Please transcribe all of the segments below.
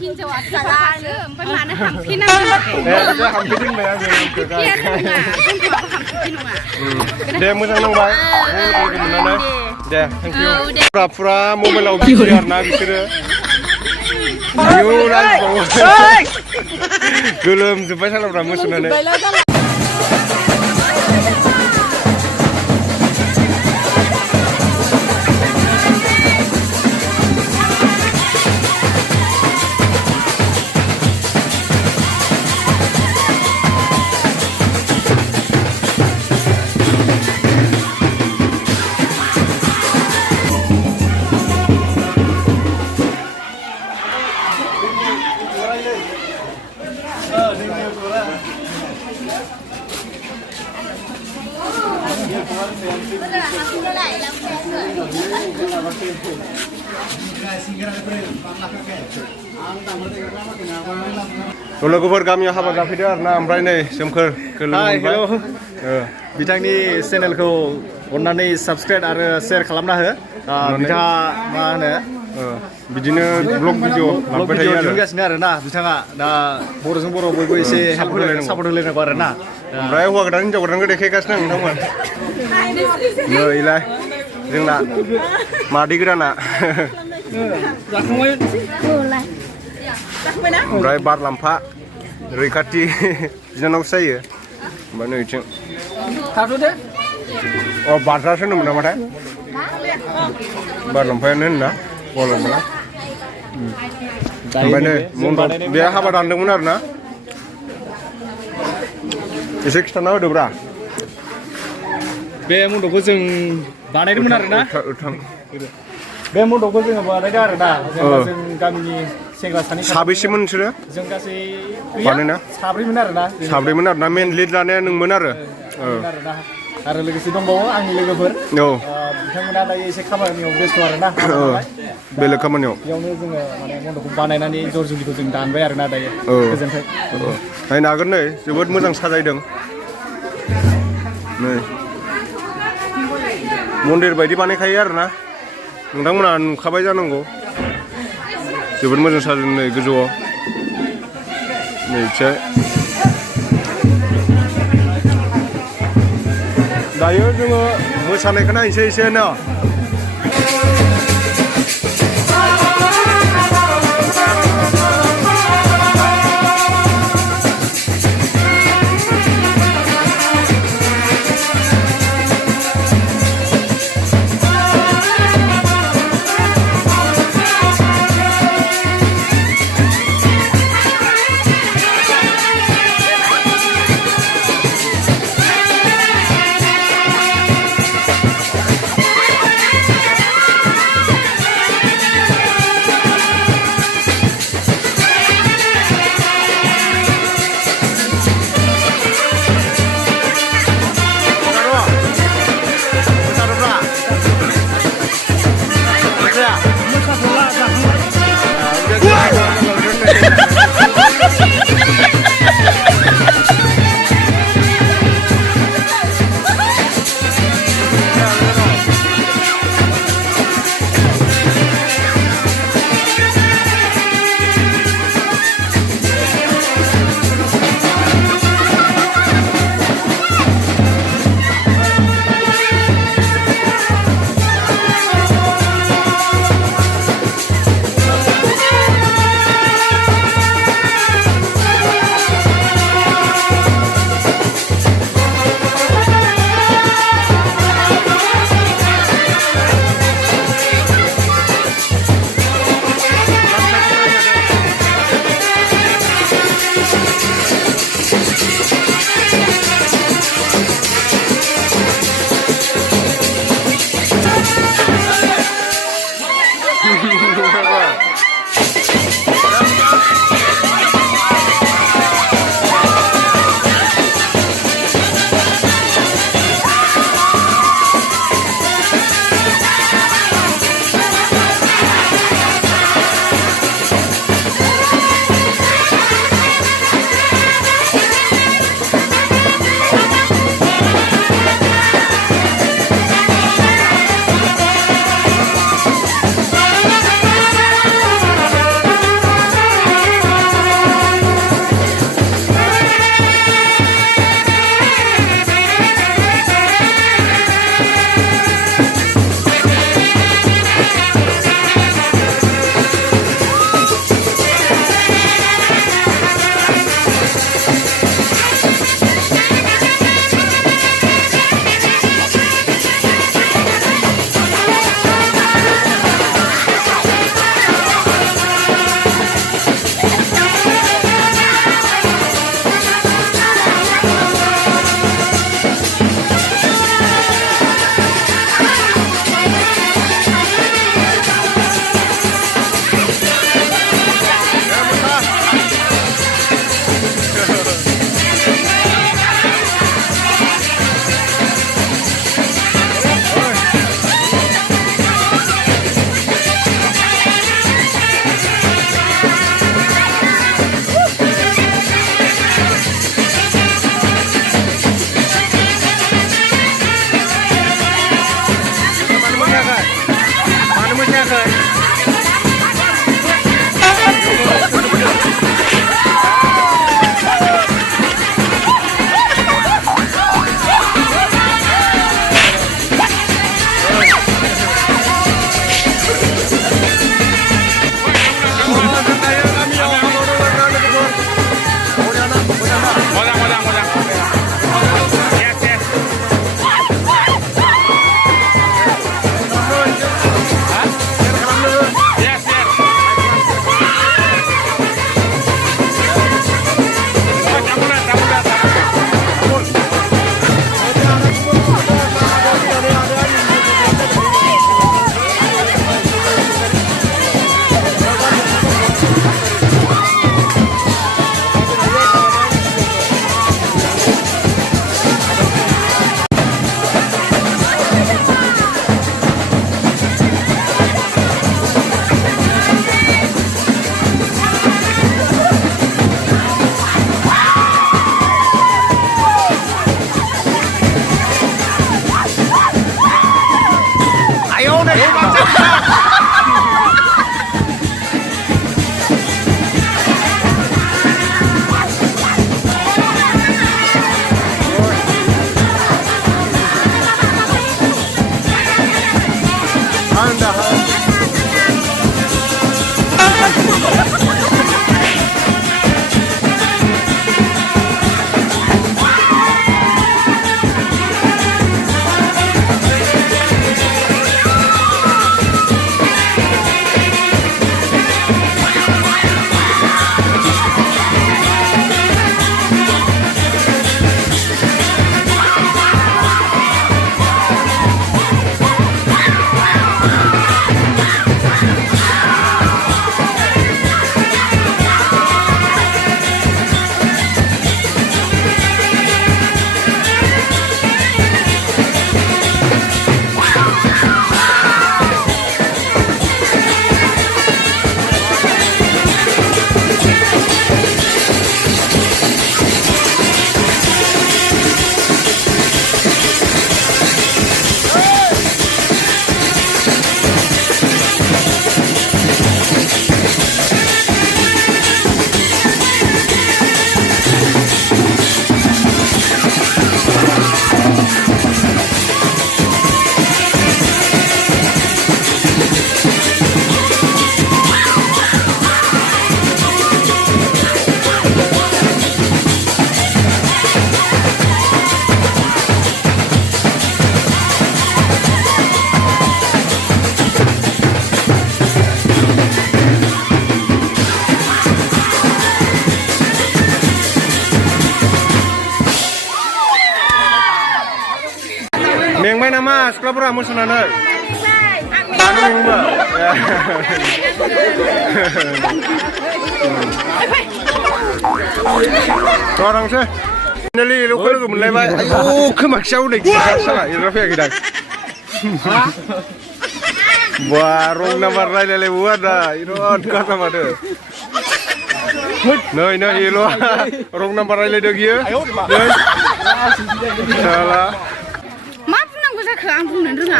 พินจะวัดสาราเริ่มประมาณนั้นทำพี่นั่งจะทำพี่ดิ้งเลยนะเกิดการ เพี้ยนหนุ่มอ่ะเป็นหัวทำพี่หนุ่มอ่ะเดี๋ยวมือทั้งน้องไว้กันมันนะเดี๋ยว thank you ปรับฟ้าโมเมนต์เราบิดนะบิดเลยยูรันโซ่กูเริ่มจะไปทางเรามือสุดเลย लोगोफोर गामियाव हाबा जाफैदो आरो ना ओमफ्राय नै सोमखोर बिथांनि चेनेलखौ अननानै साबस्क्राइब आरो शेयार खालामना हो बिथाङा मा होनो बिदिनो ब्लग भिडिअ लांबाय थायो आरो नुगासिनो आरो ना बिथाङा दा बर'जों बर' बयबो एसे सापर्ट होलायनांगौ आरो ना ओमफ्राय हौवा गोदान हिनजाव गोदानखौ देखायगासिनो नोंथांमोन नैलाय जोंना मादै गोदाना ओमफ्राय बारलाम्फा रैखाथि बिनानावसो जायो ओमफ्राय नैथिं अ बारजासो होनोमोन नामाथाय बारलाम्फायानो होनना बारलाम्फा ओमफ्राय नै मन्दप बे हाबा दानदोंमोन आरो ना एसे खिथाना होदोब्रा बे मन्दपखौ जों बानायदोंमोन आरो ना बे मन्दपखौ जोङो बानायदों आरो ना जों गामिनि सेंग्रा साबैसेमोन नोंसोरो जों गासै बानायना साब्रैमोन आरो ना मेन लिड लानाया नोंमोन आरो आरो लोगोसे दंबावो आंनि लोगोफोर बिथांमोना दायो एसे खामानियाव बेस्थ' आरो ना बेलेग खामानियाव बेयावनो जोङो माने मन्दपखौ बानायनानै जर जुलिखौ जों दानबाय आरो ना दायो गोजोन्थों नायनो हागोन नै जोबोद मोजां साजायदों नै मन्दिर बायदि बानायखायो आरो ना नोंथांमोना नुखाबाय जानांगौ जोबोद मोजां साजायदों नै गोजौआव नै एसे दायो जोङो मोसानायखौ नायनोसै एसे ना नामा सिख्लाफोरा मोसानानै दानो नोंबो थांसै फाइनालि एल'खौ लोगो मोनलायबाय आयौ खोमाखियाव नै साला एल'आ फैयाखै दां बा रं नाम्बार रायलायलायबावो आरो दा बिराद गाजा माथो नै एल'आ रं नाम्बार रायलायदों बियो नै साला मा बुंनांगौ जाखो आं बुंनो रोङा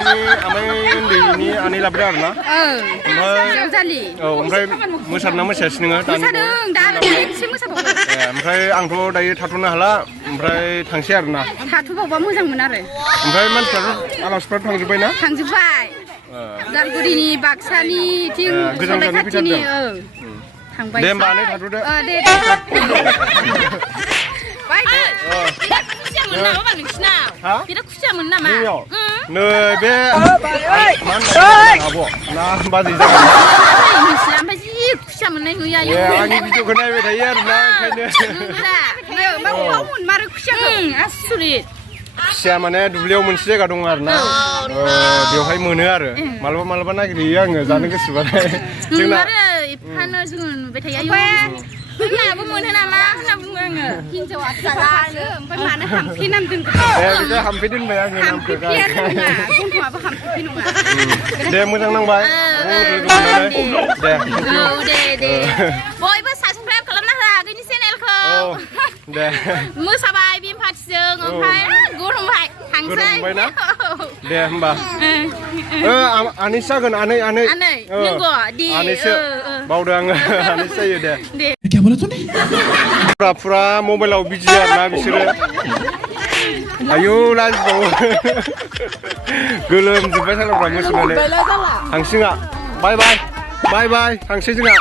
ओमफ्राय उन्दैनि आनै लाबोदों आरो ना जालि औ ओमफ्राय मोसादोंना मोसायासै नोङो मोसादों दा एसे मोसाबावो ओमफ्राय आंथ' दायो थाथ'नो हाला ओमफ्राय थांसै आरो ना थाथ'बावबा मोजांमोन आरो ओमफ्राय मानसिफ्रा आलासिफ्रा थांजोब्बाय ना थांजोब्बाय उदालगुरिनि बाक्सानि थिं सलायखाथिनि थांबाय दे होमबा आनै थाथ'दो दे खुसियामोन नामा बाल नोंसिनाव बिराद खुसियामोन नामा नै बे आब' ना बाजै जागोन नोंसिना ओमफ्राय जि खुसिया मोननाय नुयो आंनि भिडिअखौ नायबाय थायो आरोना ओंखायनो मारो खुसियाखौ आसुरित खुसिया माने दुब्लियाव मोनसे जायगा दङ आरो ना बेवहाय मोनो आरो मालाबा नागिरहैयो आङो जानो गोसोबाथाय जोंना फानो जोङो नुबाय थायो जोंनाबो मोनो नामा होनना बुङो आङो हिनजावा फिसालासो ओमफ्राय मानो हाम्फे नाम दोनदों बिदि हाम्फे दोनबाय आङो नामखौ गन्थ'आबो हाम्फे नङा दे मोजां नांबाय दे बयबो साबसक्राइब खालामना हो आगैनि चेनेलखौ दे मोसाबाय बिम पार्टिजों ओमफ्राय गरमबाय थांसै दे होमबा आनैसो जागोन आनै नंगौ दे आनैसो बावदों आङो आनैसो जायो दे फुरा मबाइलाव बिजि आरोना बिसोरो आयौ लाजिबावो गोलोमजोब्बाय सानफ्रा मोसानानै थांसै जोंहा बाय थांसै जोंहा